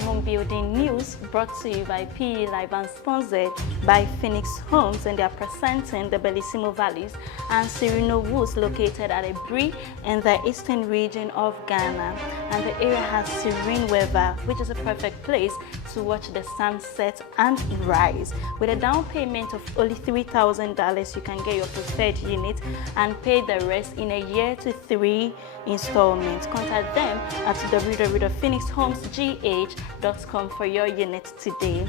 and home building news brought to you by PE Live and sponsored by Phoenix Homes, and they are presenting the Bellissimo Valleys and Sereno Woods located at Ebri in the eastern region of Ghana. And the area has serene weather, which is a perfect place to watch the sunset and rise. With a down payment of only $3,000, you can get your preferred unit and pay the rest in a year to 3 installments. Contact them at www.phoenixhomesgh.com for your unit today.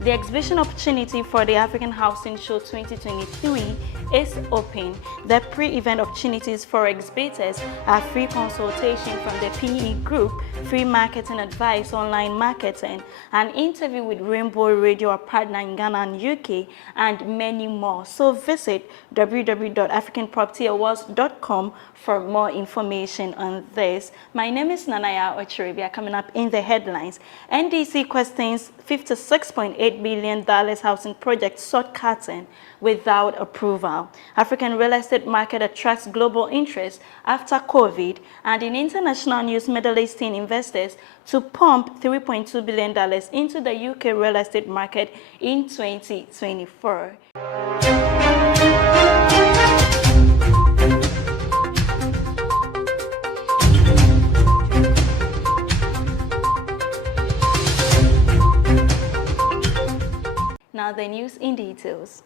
The exhibition opportunity for the African Housing Show 2023 is open. The pre-event opportunities for exhibitors are free consultation from the PE Group, free marketing advice, online marketing, an interview with Rainbow Radio, a partner in Ghana and UK, and many more. So visit www.africanpropertyawards.com for more information on this. My name is Nanaya Ochiribia. Coming up in the headlines, NDC questions $56.8 billion housing project sought curtain without approval. African real estate market attracts global interest after COVID, and in international news, Middle Eastern investors to pump $3.2 billion into the UK real estate market in 2024. Now the news in details.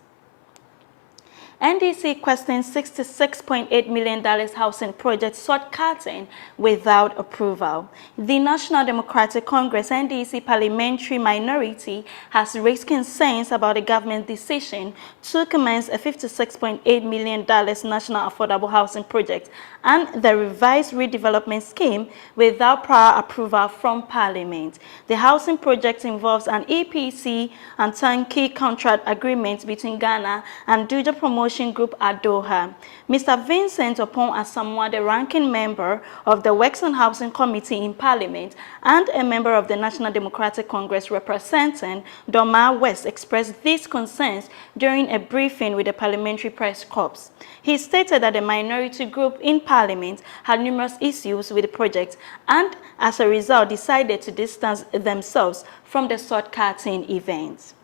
NDC questions $66.8 million housing project sought curtain without approval. The National Democratic Congress NDC parliamentary minority has raised concerns about the government's decision to commence a $56.8 million national affordable housing project and the revised redevelopment scheme without prior approval from Parliament. The housing project involves an EPC and turnkey contract agreement between Ghana and Duja Promotion Group at Doha. Mr. Vincent Opon Asamoah, the ranking member of the Works and Housing Committee in Parliament and a member of the National Democratic Congress representing Doma West, expressed these concerns during a briefing with the Parliamentary Press Corps. He stated that the minority group in Parliament had numerous issues with the project and, as a result, decided to distance themselves from the sought curtain event.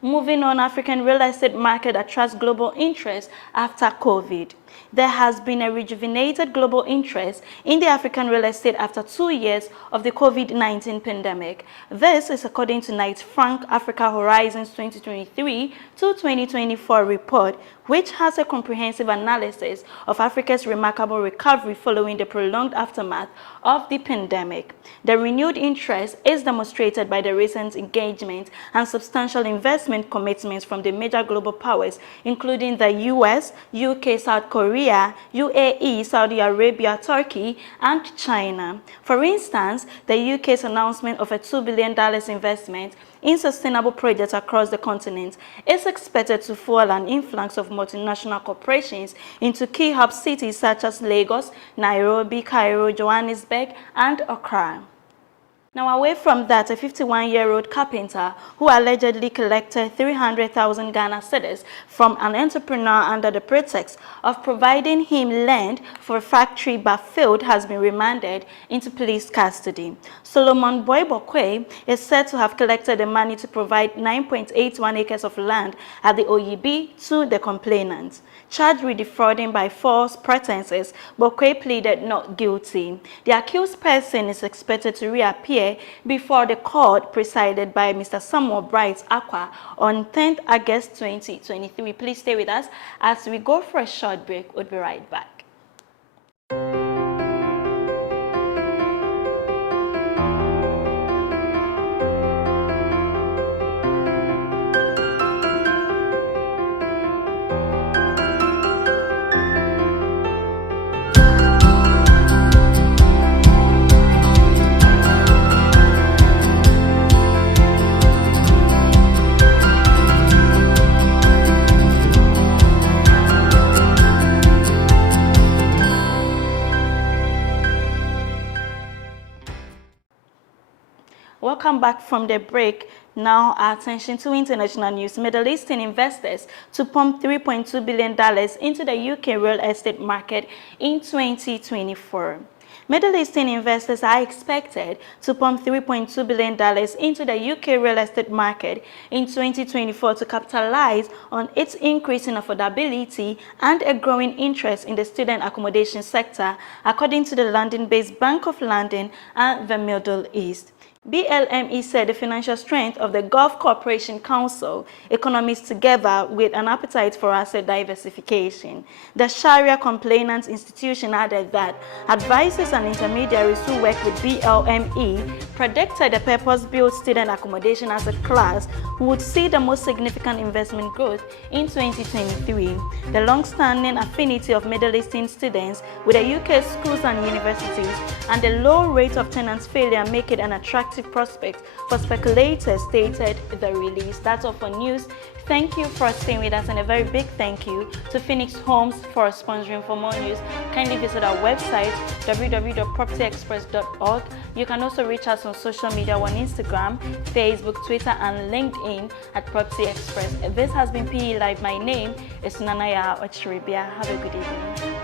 Moving on, African real estate market attracts global interest after COVID. There has been a rejuvenated global interest in the African real estate after 2 years of the COVID-19 pandemic. This is according to Knight Frank Africa Horizons 2023 to 2024 report, which has a comprehensive analysis of Africa's remarkable recovery following the prolonged aftermath of the pandemic. The renewed interest is demonstrated by the recent engagement and substantial investment commitments from the major global powers, including the US, UK, South Korea, UAE, Saudi Arabia, Turkey, and China. For instance, the UK's announcement of a $2 billion investment in sustainable projects across the continent is expected to fuel an influx of multinational corporations into key hub cities such as Lagos, Nairobi, Cairo, Johannesburg, and Accra. Now, away from that, a 51-year-old carpenter who allegedly collected 300,000 Ghana cedis from an entrepreneur under the pretext of providing him land for a factory but failed has been remanded into police custody. Solomon Boybokwe is said to have collected the money to provide 9.81 acres of land at the OEB to the complainant. Charged with defrauding by false pretenses, Bokwe pleaded not guilty. The accused person is expected to reappear before the court presided by Mr. Samuel Bright Aqua on 10th August 2023. Please stay with us as we go for a short break. We'll be right back. Welcome back from the break. Now our attention to international news. Middle Eastern investors to pump $3.2 billion into the UK real estate market in 2024. Middle Eastern investors are expected to pump $3.2 billion into the UK real estate market in 2024 to capitalize on its increasing affordability and a growing interest in the student accommodation sector, according to the London-based Bank of London and the Middle East. BLME said the financial strength of the Gulf Cooperation Council economies together with an appetite for asset diversification. The Sharia Complainants Institution added that advisors and intermediaries who work with BLME predicted the purpose-built student accommodation as a class would see the most significant investment growth in 2023. The long-standing affinity of Middle Eastern students with the UK schools and universities and the low rate of tenant failure make it an attractive prospect for speculators, stated the release. That's all for news. Thank you for staying with us, and a very big thank you to Phoenix Homes for sponsoring. For more news, kindly visit our website www.propertyexpress.org. You can also reach us on social media on Instagram, Facebook, Twitter, and LinkedIn at Property Express. This has been PE Live. My name is Nanaya Ochiribia. Have a good evening.